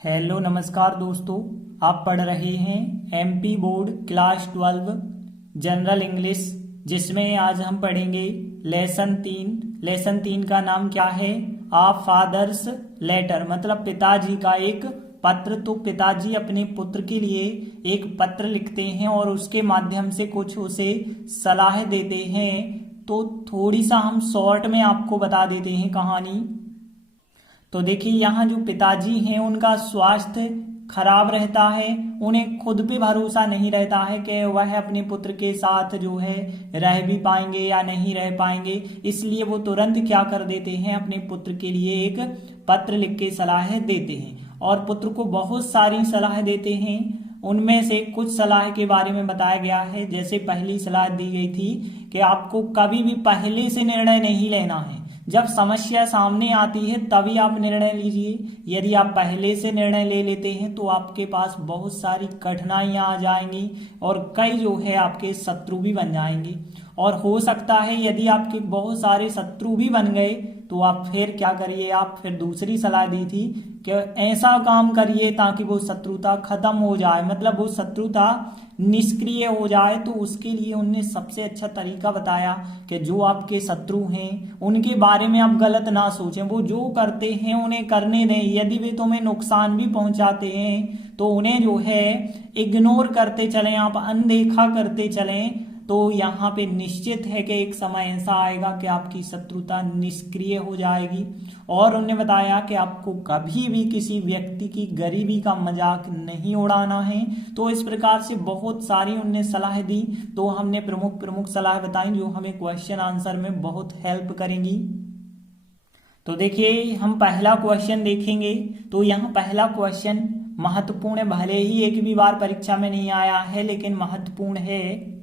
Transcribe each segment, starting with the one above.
Hello नमस्कार दोस्तों। आप पढ़ रहे हैं MP board class 12 general English, जिसमें आज हम पढ़ेंगे लेसन 3 का नाम क्या है? आ फादर्स लेटर, मतलब पिताजी का एक पत्र। तो पिताजी अपने पुत्र के लिए एक पत्र लिखते हैं और उसके माध्यम से कुछ उसे सलाह देते हैं। तो थोड़ी सा हम शॉर्ट में आपको बता देते हैं कहानी। तो देखिए, यहाँ जो पिताजी हैं उनका स्वास्थ्य खराब रहता है। उन्हें खुद पे भरोसा नहीं रहता है कि वह अपने पुत्र के साथ जो है रह भी पाएंगे या नहीं रह पाएंगे। इसलिए वो तुरंत क्या कर देते हैं, अपने पुत्र के लिए एक पत्र लिख के सलाह देते हैं और पुत्र को बहुत सारी सलाह देते हैं। उनमें से कुछ सलाह के बारे में बताया गया है। जैसे पहली सलाह दी गई थी कि आपको कभी भी पहले से निर्णय नहीं लेना है। जब समस्या सामने आती है तभी आप निर्णय लीजिए। यदि आप पहले से निर्णय ले लेते हैं तो आपके पास बहुत सारी कठिनाइयां आ जाएंगी और कई जो है आपके शत्रु भी बन जाएंगे। और हो सकता है यदि आपके बहुत सारे शत्रु भी बन गए तो आप फिर क्या करिए, आप फिर दूसरी सलाह दी थी कि ऐसा काम करिए ताकि वो शत्रुता खत्म हो जाए, मतलब वो शत्रुता निष्क्रिय हो जाए। तो उसके लिए उनने सबसे अच्छा तरीका बताया कि जो आपके शत्रु हैं उनके बारे में आप गलत ना सोचें। वो जो करते हैं उन्हें करने दें। यदि वे तुम्हें नुकसान भी पहुंचाते हैं तो उन्हें जो है इग्नोर करते चलें, आप अनदेखा करते चलें। तो यहाँ पे निश्चित है कि एक समय ऐसा आएगा कि आपकी शत्रुता निष्क्रिय हो जाएगी। और उन्होंने बताया कि आपको कभी भी किसी व्यक्ति की गरीबी का मजाक नहीं उड़ाना है। तो इस प्रकार से बहुत सारी उनने सलाह दी। तो हमने प्रमुख प्रमुख सलाह बताई जो हमें क्वेश्चन आंसर में बहुत हेल्प करेंगी। तो देखिए, हम पहला क्वेश्चन देखेंगे। तो यहाँ पहला क्वेश्चन महत्वपूर्ण है, भले ही एक भी बार परीक्षा में नहीं आया है लेकिन महत्वपूर्ण है।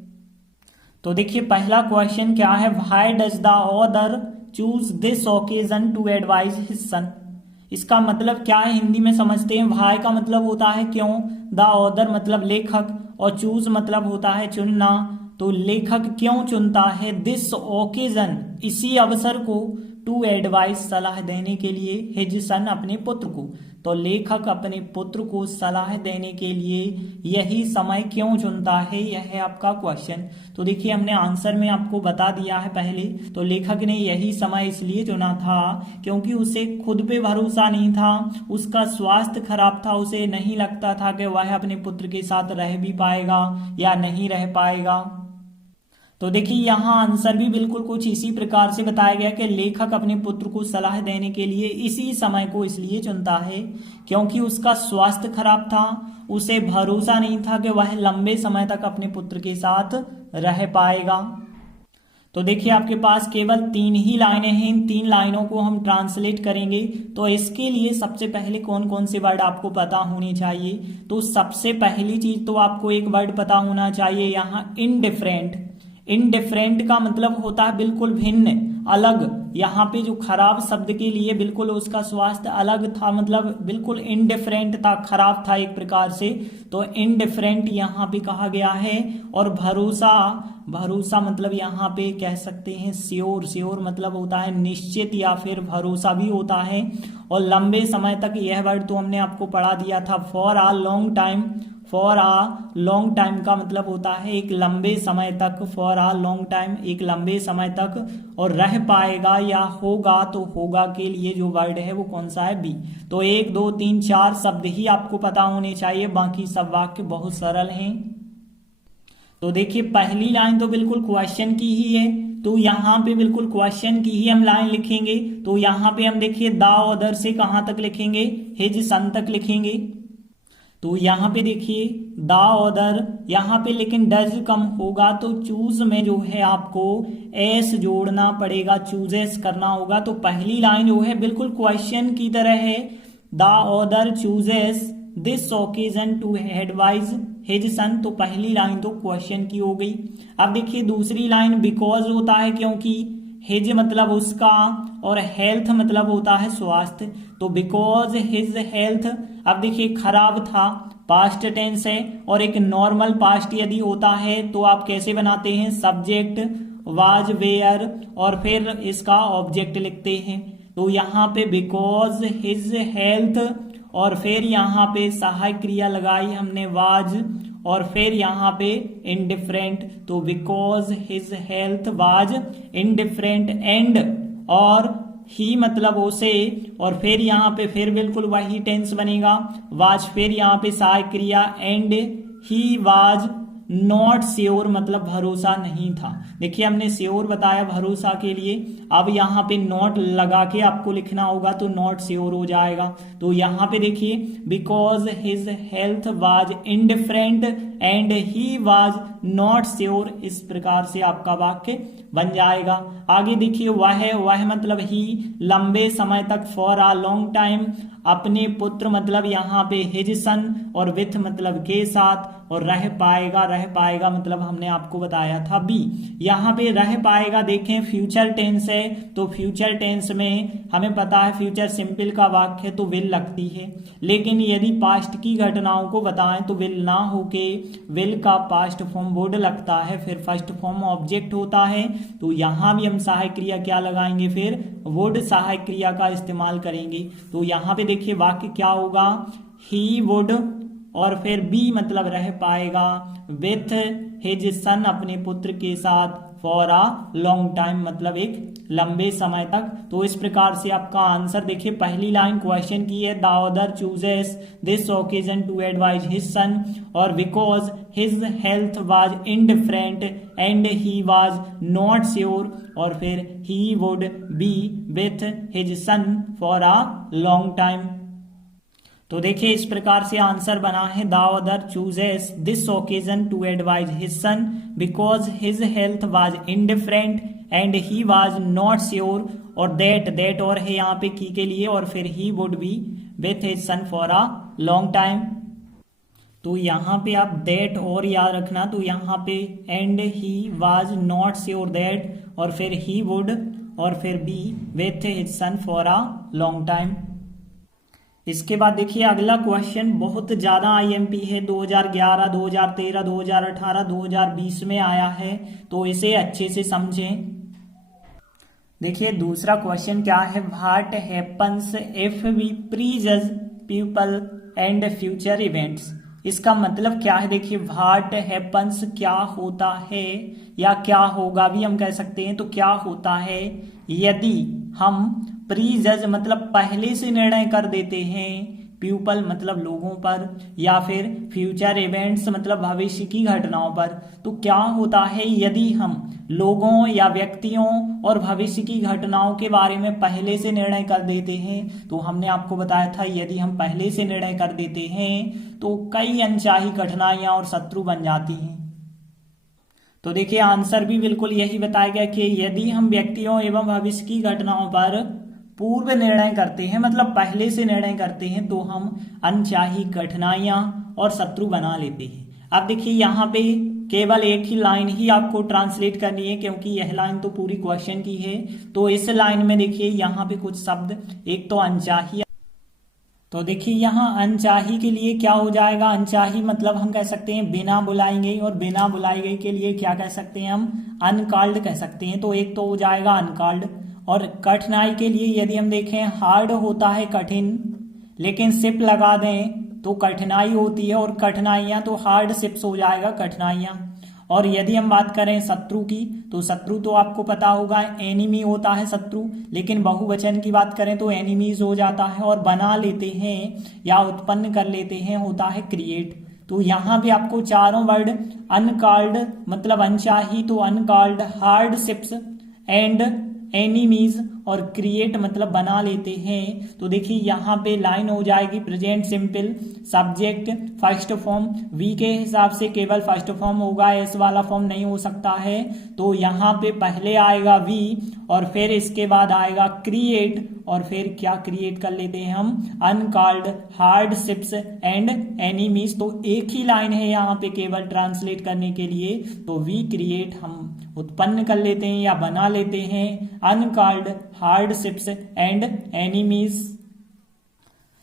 तो देखिए, पहला क्वेश्चन क्या है? Why does the author choose this occasion to advise his son. इसका मतलब क्या है, हिंदी में समझते हैं। व्हाई का मतलब होता है क्यों, द ऑथर मतलब लेखक, और चूज मतलब होता है चुनना। तो लेखक क्यों चुनता है दिस ओकेजन, इसी अवसर को, टू एडवाइस सलाह देने के लिए, हिज सन अपने पुत्र को। तो लेखक अपने पुत्र को सलाह देने के लिए यही समय क्यों चुनता है, यह है आपका क्वेश्चन। तो देखिए, हमने आंसर में आपको बता दिया है पहले। तो लेखक ने यही समय इसलिए चुना था क्योंकि उसे खुद पे भरोसा नहीं था, उसका स्वास्थ्य खराब था, उसे नहीं लगता था कि वह अपने पुत्र के साथ रह भी पाएगा या नहीं रह पाएगा। तो देखिए, यहाँ आंसर भी बिल्कुल कुछ इसी प्रकार से बताया गया कि लेखक अपने पुत्र को सलाह देने के लिए इसी समय को इसलिए चुनता है क्योंकि उसका स्वास्थ्य खराब था, उसे भरोसा नहीं था कि वह लंबे समय तक अपने पुत्र के साथ रह पाएगा। तो देखिए, आपके पास केवल 3 ही लाइनें हैं। इन 3 लाइनों को हम ट्रांसलेट करेंगे। तो इसके लिए सबसे पहले कौन कौन से वर्ड आपको पता होने चाहिए? तो सबसे पहली चीज तो आपको एक वर्ड पता होना चाहिए यहाँ, इनडिफरेंट। इनडिफरेंट का मतलब होता है बिल्कुल भिन्न, अलग। यहाँ पे जो खराब शब्द के लिए बिल्कुल उसका स्वास्थ्य अलग था, मतलब बिल्कुल इनडिफरेंट था, खराब था एक प्रकार से। तो इनडिफरेंट यहाँ पे कहा गया है। और भरोसा, भरोसा मतलब यहाँ पे कह सकते हैं श्योर। श्योर मतलब होता है निश्चित या फिर भरोसा भी होता है। और लंबे समय तक, यह वर्ड तो हमने आपको पढ़ा दिया था, for uh long time. For uh long time का मतलब होता है एक लंबे समय तक, फॉर आ लॉन्ग टाइम एक लंबे समय तक। और रह पाएगा या होगा, तो होगा के लिए जो वर्ड है वो कौन सा है? बी। तो 1 2 3 4 शब्द ही आपको पता होने चाहिए, बाकी सब वाक्य बहुत सरल हैं। तो देखिए, पहली लाइन तो बिल्कुल क्वेश्चन की ही है। तो यहाँ पे बिल्कुल क्वेश्चन की ही हम लाइन लिखेंगे। तो यहाँ पे हम देखिए द ऑथर से कहाँ तक लिखेंगे? हिज सन तक लिखेंगे। तो यहाँ पे देखिए द ऑथर, यहाँ पे लेकिन डज कम होगा तो चूज में जो है आपको एस जोड़ना पड़ेगा, चूजेस करना होगा। तो पहली लाइन जो है बिल्कुल क्वेश्चन की तरह है, the author chooses this occasion to advise his son. तो पहली लाइन तो क्वेश्चन की हो गई। अब देखिए दूसरी लाइन, बिकॉज होता है क्योंकि, हिज मतलब उसका, और हेल्थ मतलब होता है स्वास्थ्य। तो बिकॉज हिज हेल्थ, अब देखिए खराब था, पास्ट टेंस है। और एक नॉर्मल पास्ट यदि होता है तो आप कैसे बनाते हैं? सब्जेक्ट वाज वेयर और फिर इसका ऑब्जेक्ट लिखते हैं। तो यहाँ पे बिकॉज हिज हेल्थ और फिर यहाँ पे सहायक क्रिया लगाई हमने वाज, और फिर यहाँ पे इनडिफरेंट, तो because his health was indifferent and, और ही मतलब उसे, और फिर यहाँ पे फिर बिल्कुल वही टेंस बनेगा वाज, फिर यहाँ पे सहायक क्रिया and he was not sure मतलब भरोसा नहीं था। देखिए हमने श्योर बताया भरोसा के लिए, अब यहाँ पे नॉट लगा के आपको लिखना होगा तो नॉट श्योर हो जाएगा। तो यहाँ पे देखिए because his health was indifferent and he was not sure, इस प्रकार से आपका वाक्य बन जाएगा। आगे देखिए वह मतलब ही लंबे समय तक फॉर अ लॉन्ग टाइम, अपने पुत्र मतलब यहाँ पे हिज सन, और विथ मतलब के साथ, और रह पाएगा मतलब हमने आपको बताया था बी। यहाँ पे रह पाएगा देखें फ्यूचर टेंस है, तो फ्यूचर टेंस में हमें पता है फ्यूचर सिंपल का वाक्य तो विल लगती है, लेकिन यदि पास्ट की घटनाओं को बताएं तो विल ना होके विल का पास्ट फॉर्म वुड लगता है, फिर फर्स्ट फॉर्म ऑब्जेक्ट होता है। तो यहाँ भी हम सहायक क्रिया क्या लगाएंगे, फिर वुड सहायक क्रिया का इस्तेमाल करेंगे। तो यहाँ पे देखिए वाक्य क्या होगा, ही वुड, और फिर बी मतलब रह पाएगा, विथ हिज सन अपने पुत्र के साथ, फॉर अ लॉन्ग टाइम मतलब एक लंबे समय तक। तो इस प्रकार से आपका आंसर देखिए, पहली लाइन क्वेश्चन की है, the author chooses this occasion to advise his son, और because his health was indifferent and he was not sure, और फिर he would be with his son for a long time. तो देखिए इस प्रकार से आंसर बना है, the author chooses this occasion to advise his son because his health was indifferent and he was not sure, और दैट और है यहाँ पे की के लिए, और फिर he would be with his son for a long time. तो यहाँ पे आप दैट और याद रखना, तो यहाँ पे and he was not sure that, और फिर ही वुड, और फिर B with his son for a long time. इसके बाद देखिए अगला क्वेश्चन बहुत ज्यादा आईएमपी है, 2011, 2013, 2018, 2020 में आया है, तो इसे अच्छे से समझें। देखिए दूसरा क्वेश्चन क्या है, what happens if we prejudge people and future events. इसका मतलब क्या है, देखिए व्हाट हैपन्स क्या होता है, या क्या होगा भी हम कह सकते हैं। तो क्या होता है यदि हम प्रीजज मतलब पहले से निर्णय कर देते हैं, पीपल मतलब लोगों पर, या फिर फ्यूचर इवेंट्स मतलब भविष्य की घटनाओं पर। तो क्या होता है यदि हम लोगों या व्यक्तियों और भविष्य की घटनाओं के बारे में पहले से निर्णय कर देते हैं, तो हमने आपको बताया था यदि हम पहले से निर्णय कर देते हैं तो कई अनचाही कठिनाइयां और शत्रु बन जाती हैं। तो देखिए आंसर भी बिल्कुल यही बताया गया कि यदि हम व्यक्तियों एवं भविष्य की घटनाओं पर पूर्व निर्णय करते हैं मतलब पहले से निर्णय करते हैं, तो हम अनचाही कठिनाइयां और शत्रु बना लेते हैं। अब देखिए यहाँ पे केवल एक ही लाइन ही आपको ट्रांसलेट करनी है, क्योंकि यह लाइन तो पूरी क्वेश्चन की है। तो इस लाइन में देखिए यहाँ पे कुछ शब्द, एक तो अनचाही, तो देखिए यहाँ अनचाही के लिए क्या हो जाएगा, अनचाही मतलब हम कह सकते हैं बिना बुलाई गई, और बिना बुलाई गई के लिए क्या कह सकते हैं हम, अनकॉल्ड कह सकते हैं। तो एक तो हो जाएगा अनकॉल्ड। और कठिनाई के लिए यदि हम देखें, हार्ड होता है कठिन, लेकिन सिप लगा दें तो कठिनाई होती है, और कठिनाइयां तो हार्ड सिप्स हो जाएगा कठिनाइयां। और यदि हम बात करें शत्रु की, तो शत्रु तो आपको पता होगा एनिमी होता है शत्रु, लेकिन बहुवचन की बात करें तो एनिमीज हो जाता है, और बना लेते हैं या उत्पन्न कर लेते हैं होता है क्रिएट। तो यहाँ भी आपको चारों वर्ड अनकॉल्ड मतलब अनचाही, तो uncalled, hard ships and enemies, और क्रिएट मतलब बना लेते हैं। तो देखिए यहाँ पे लाइन हो जाएगी present simple, subject first form, V के हिसाब से केवल फर्स्ट फॉर्म होगा, एस वाला फॉर्म नहीं हो सकता है। तो यहाँ पे पहले आएगा वी, और फिर इसके बाद आएगा क्रिएट, और फिर क्या क्रिएट कर लेते हैं हम, uncalled, hard ships and enemies. तो एक ही लाइन है यहाँ पे केवल ट्रांसलेट करने के लिए, तो वी क्रिएट हम उत्पन्न कर लेते हैं या बना लेते हैं, uncalled, hard ships and enemies.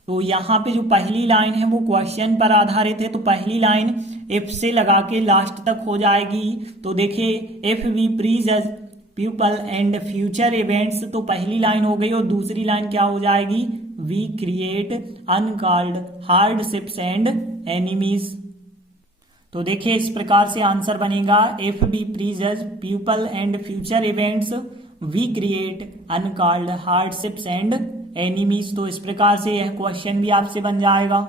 तो यहाँ पे जो पहली लाइन है वो क्वेश्चन पर आधारित है, तो पहली लाइन इफ से लगा के लास्ट तक हो जाएगी। तो देखिए if we prejudge people and future events, तो पहली लाइन हो गई, और दूसरी लाइन क्या हो जाएगी, we create uncalled hardships and enemies. तो देखिए इस प्रकार से आंसर बनेगा if we prejudge people and future events we create uncalled hardships and enemies. तो इस प्रकार से यह क्वेश्चन भी आपसे बन जाएगा।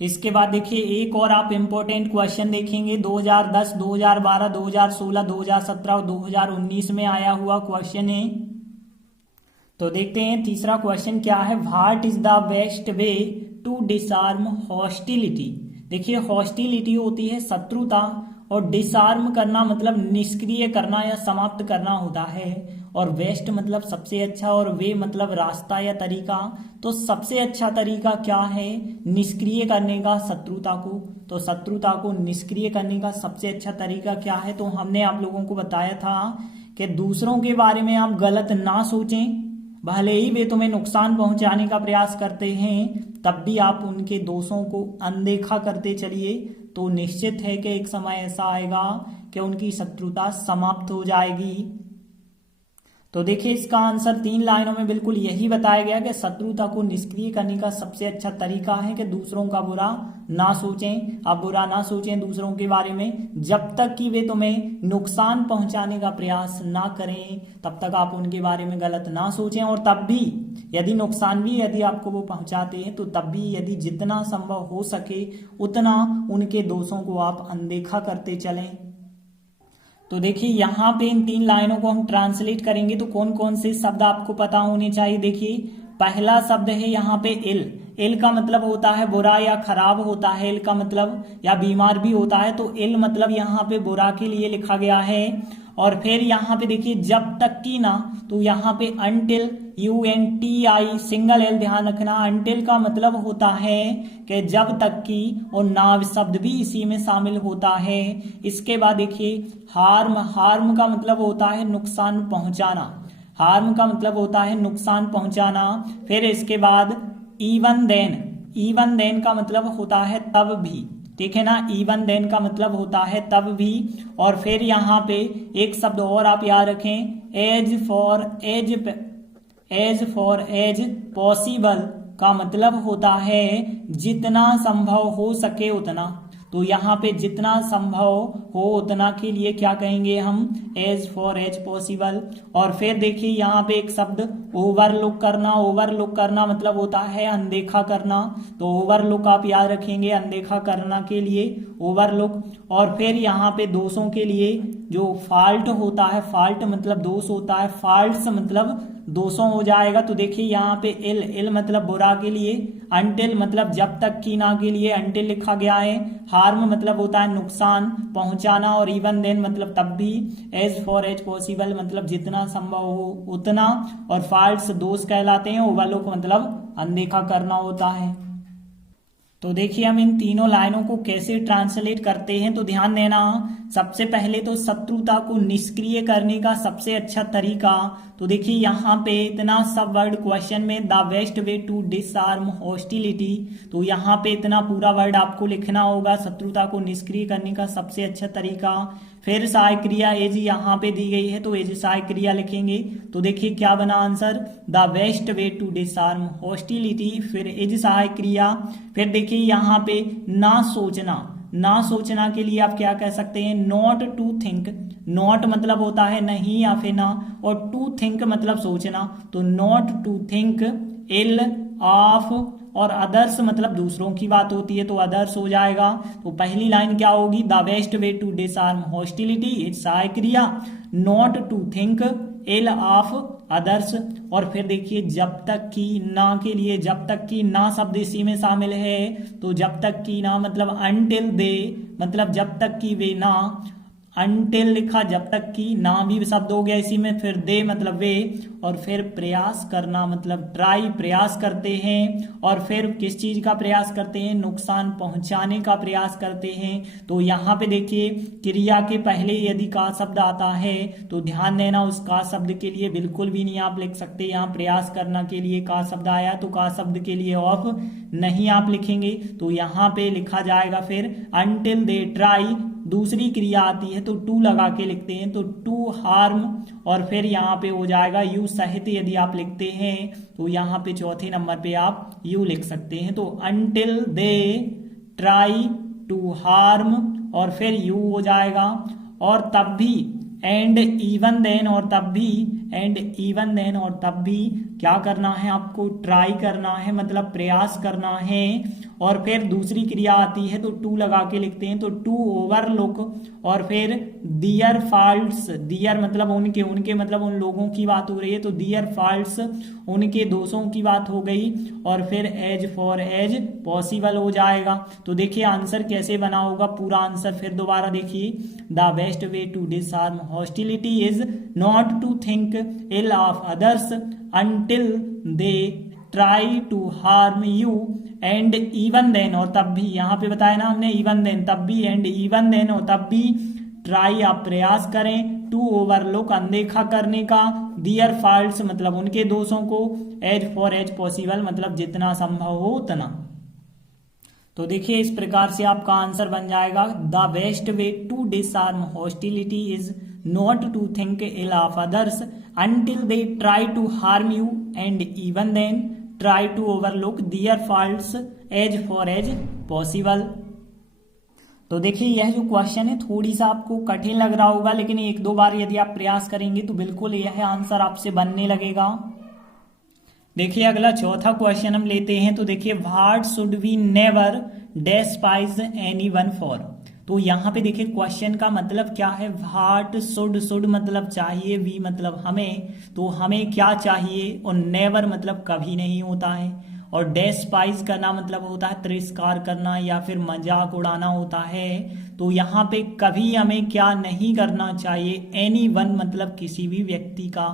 इसके बाद देखिए एक और आप इंपॉर्टेंट क्वेश्चन देखेंगे 2010, 2012, 2016, 2017 और 2019 में आया हुआ क्वेश्चन है। तो देखते हैं तीसरा क्वेश्चन क्या है। What is the best way to disarm hostility. देखिए हॉस्टिलिटी होती है शत्रुता और डिसआर्म करना मतलब निष्क्रिय करना या समाप्त करना होता है, और बेस्ट मतलब सबसे अच्छा और वे मतलब रास्ता या तरीका। तो सबसे अच्छा तरीका क्या है निष्क्रिय करने का शत्रुता को। तो शत्रुता को निष्क्रिय करने का सबसे अच्छा तरीका क्या है, तो हमने आप लोगों को बताया था कि दूसरों के बारे में आप गलत ना सोचें, भले ही वे तुम्हें नुकसान पहुंचाने का प्रयास करते हैं तब भी आप उनके दोषों को अनदेखा करते चलिए। तो निश्चित है कि एक समय ऐसा आएगा कि उनकी शत्रुता समाप्त हो जाएगी। तो देखिए इसका आंसर 3 लाइनों में बिल्कुल यही बताया गया कि शत्रुता को निष्क्रिय करने का सबसे अच्छा तरीका है कि दूसरों का बुरा ना सोचें। आप बुरा ना सोचें दूसरों के बारे में, जब तक कि वे तुम्हें नुकसान पहुंचाने का प्रयास ना करें तब तक आप उनके बारे में गलत ना सोचें। और तब भी यदि नुकसान भी यदि आपको वो पहुंचाते हैं तो तब भी यदि जितना संभव हो सके उतना उनके दोषों को आप अनदेखा करते चलें। तो देखिए यहाँ पे इन 3 लाइनों को हम ट्रांसलेट करेंगे तो कौन कौन से शब्द आपको पता होने चाहिए। देखिए पहला शब्द है यहाँ पे इल। इल का मतलब होता है बुरा या खराब होता है, इल का मतलब या बीमार भी होता है। तो इल मतलब यहाँ पे बुरा के लिए लिखा गया है। और फिर यहाँ पे देखिए जब तक की ना, तो यहाँ पे अनटिल UNTI सिंगल एल ध्यान रखना। अनटिल का मतलब होता है कि जब तक की, और नाव शब्द भी इसी में शामिल होता है। इसके बाद देखिए हार्म। हार्म का मतलब होता है नुकसान पहुंचाना। हार्म का मतलब होता है नुकसान पहुंचाना। फिर इसके बाद इवन देन। इवन देन का मतलब होता है तब भी, ठीक है ना। इवन देन का मतलब होता है तब भी। और फिर यहाँ पे एक शब्द और आप याद रखें, एज फॉर एज पॉसिबल का मतलब होता है जितना संभव हो सके उतना। तो यहाँ पे जितना संभव हो उतना के लिए क्या कहेंगे हम, एज फॉर एज पॉसिबल। और फिर देखिए यहाँ पे एक शब्द ओवरलुक करना। ओवरलुक करना मतलब होता है अनदेखा करना। तो ओवरलुक आप याद रखेंगे अनदेखा करना के लिए ओवरलुक। और फिर यहाँ पे दोषों के लिए जो फॉल्ट होता है, फॉल्ट मतलब दोष होता है, फॉल्ट्स मतलब दोषों हो जाएगा। तो देखिए यहाँ पे इल मतलब बुरा के लिए, अनटिल मतलब जब तक की ना के लिए अनटिल लिखा गया है। हार्म मतलब होता है नुकसान पहुंचाना, और इवन देन मतलब तब भी, एज फॉर एज पॉसिबल मतलब जितना संभव हो उतना, और फॉल्ट्स दोष कहलाते हैं। ओवरलुक मतलब अनदेखा करना होता है। तो देखिए हम इन तीनों लाइनों को कैसे ट्रांसलेट करते हैं, तो ध्यान देना। सबसे पहले तो शत्रुता को निष्क्रिय करने का सबसे अच्छा तरीका, तो देखिए यहाँ पे इतना सब वर्ड क्वेश्चन में the best way to disarm hostility, तो यहाँ पे इतना पूरा वर्ड आपको लिखना होगा, शत्रुता को निष्क्रिय करने का सबसे अच्छा तरीका। फिर सहायक क्रिया एज यहाँ पे दी गई है तो एज सहायक क्रिया लिखेंगे। तो देखिए क्या बना answer, the best way to disarm hostility, फिर एज सहायक क्रिया। फिर देखिए यहाँ पे ना सोचना। ना सोचना के लिए आप क्या कह सकते हैं, नॉट टू थिंक। नॉट मतलब होता है नहीं या फिर ना, और टू थिंक मतलब सोचना। तो not to think ill of, और अदर्स मतलब दूसरों की बात होती है तो अदर्स हो जाएगा। तो पहली लाइन क्या होगी, the best way to disarm hostility, it's सहायक क्रिया, not to think ill of others. और फिर देखिए जब तक की ना के लिए, जब तक की ना शब्द इसी में शामिल है, तो जब तक की ना मतलब अनटिल दे, मतलब जब तक की वे ना, अनटिल लिखा जब तक की, ना भी शब्द हो गया इसी में, फिर दे मतलब वे, और फिर प्रयास करना मतलब ट्राई, प्रयास करते हैं। और फिर किस चीज का प्रयास करते हैं, नुकसान पहुंचाने का प्रयास करते हैं। तो यहाँ पे देखिए क्रिया के पहले यदि का शब्द आता है तो ध्यान देना, उस का शब्द के लिए बिल्कुल भी नहीं आप लिख सकते। यहाँ प्रयास करना के लिए का शब्द आया तो का शब्द के लिए ऑफ नहीं आप लिखेंगे। तो यहाँ पे लिखा जाएगा फिर अनटिल दे ट्राई दूसरी क्रिया आती है तो टू लगा के लिखते हैं, तो टू हार्म, और फिर यहाँ पे हो जाएगा यू सहित यदि आप लिखते हैं तो यहाँ पे चौथे नंबर पे आप यू लिख सकते हैं। तो until they try to harm और फिर यू हो जाएगा, और तब भी एंड इवन देन, और तब भी एंड इवन देन, और तब भी क्या करना है आपको, ट्राई करना है, मतलब प्रयास करना है। और फिर दूसरी क्रिया आती है तो टू लगा के लिखते हैं, तो टू ओवरलुक, और फिर दियर फॉल्ट्स, दियर मतलब उनके, उनके मतलब उन लोगों की बात हो रही है, तो दियर फॉल्ट्स उनके दोषों की बात हो गई, और फिर एज फॉर एज पॉसिबल हो जाएगा। तो देखिए आंसर कैसे बना होगा, पूरा आंसर फिर दोबारा देखिए। The best way to disarm hostility is not to think ill of others until they try to harm you and even then, और तब भी, यहाँ पे बताया ना हमने even then, तब भी, and even then, और तब भी try आप प्रयास करें, to overlook अनदेखा करने का, their faults मतलब उनके दोषों को, as far as possible मतलब जितना संभव हो उतना। तो देखिए इस प्रकार से आपका आंसर बन जाएगा, the best way to disarm hostility is not to think ill of others until they try to harm you and even then try to overlook their faults as far as possible। तो देखिए यह जो question है थोड़ी सा आपको कठिन लग रहा होगा, लेकिन एक दो बार यदि आप प्रयास करेंगे तो बिल्कुल यह आंसर आपसे बनने लगेगा। देखिए अगला चौथा क्वेश्चन हम लेते हैं, तो देखिए what should we never despise anyone for. तो यहाँ पे देखिए क्वेश्चन का मतलब क्या है, व्हाट शुड मतलब चाहिए, वी मतलब हमें, तो हमें क्या चाहिए, और नेवर मतलब कभी नहीं होता है, और डेस्पाइज करना मतलब होता है तिरस्कार करना या फिर मजाक उड़ाना होता है। तो यहाँ पे कभी हमें क्या नहीं करना चाहिए, एनी वन मतलब किसी भी व्यक्ति का,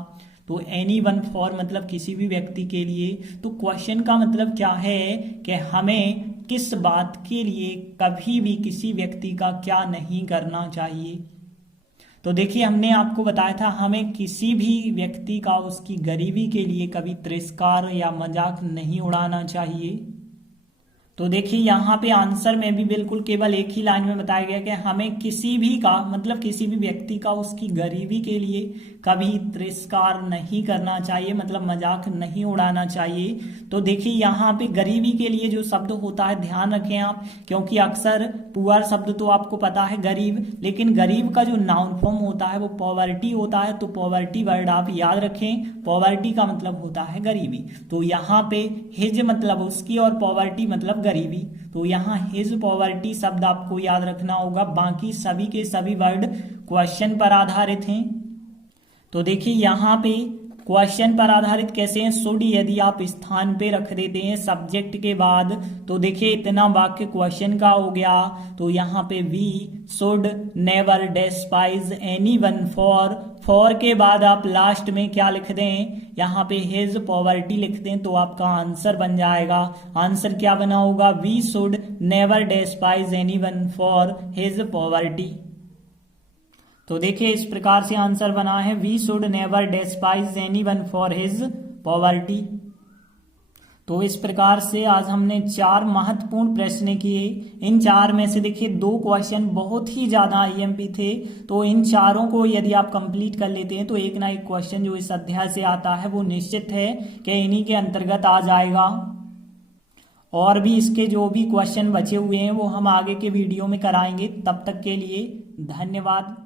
तो एनी वन फॉर मतलब किसी भी व्यक्ति के लिए। तो क्वेश्चन का मतलब क्या है कि हमें किस बात के लिए कभी भी किसी व्यक्ति का क्या नहीं करना चाहिए। तो देखिए हमने आपको बताया था हमें किसी भी व्यक्ति का उसकी गरीबी के लिए कभी तिरस्कार या मजाक नहीं उड़ाना चाहिए। तो देखिए यहाँ पे आंसर में भी बिल्कुल केवल एक ही लाइन में बताया गया कि हमें किसी भी का मतलब किसी भी व्यक्ति का उसकी गरीबी के लिए कभी तिरस्कार नहीं करना चाहिए, मतलब मजाक नहीं उड़ाना चाहिए। तो देखिए यहाँ पे गरीबी के लिए जो शब्द होता है ध्यान रखें आप, क्योंकि अक्सर पुअर शब्द तो आपको पता है गरीब, लेकिन गरीब का जो नाउन फॉर्म होता है वो पॉवर्टी होता है। तो पॉवर्टी वर्ड आप याद रखें, पॉवर्टी का मतलब होता है गरीबी। तो यहाँ पे हिज मतलब उसकी और पॉवर्टी मतलब गरीबी, तो यहाँ हिज पॉवर्टी शब्द आपको याद रखना होगा। बाकी सभी के सभी वर्ड क्वेश्चन पर आधारित हैं। तो देखिए यहाँ पे क्वेश्चन पर आधारित कैसे हैं, शुड यदि आप स्थान पे रख देते हैं सब्जेक्ट के बाद, तो देखिए इतना वाक्य क्वेश्चन का हो गया। तो यहाँ पे we should never despise anyone for के बाद आप लास्ट में क्या लिख दें, यहाँ पे हिज पॉवर्टी लिख दें, तो आपका आंसर बन जाएगा। आंसर क्या बना होगा, we should never despise anyone for his poverty. तो देखिए इस प्रकार से आंसर बना है, we should never despise anyone for his poverty. तो इस प्रकार से आज हमने 4 महत्वपूर्ण प्रश्न किए। इन 4 में से देखिए 2 क्वेश्चन बहुत ही ज्यादा आईएमपी थे, तो इन चारों को यदि आप कंप्लीट कर लेते हैं तो एक ना एक क्वेश्चन जो इस अध्याय से आता है वो निश्चित है कि इन्हीं के अंतर्गत आ जाएगा। और भी इसके जो भी क्वेश्चन बचे हुए हैं वो हम आगे के वीडियो में कराएंगे। तब तक के लिए धन्यवाद।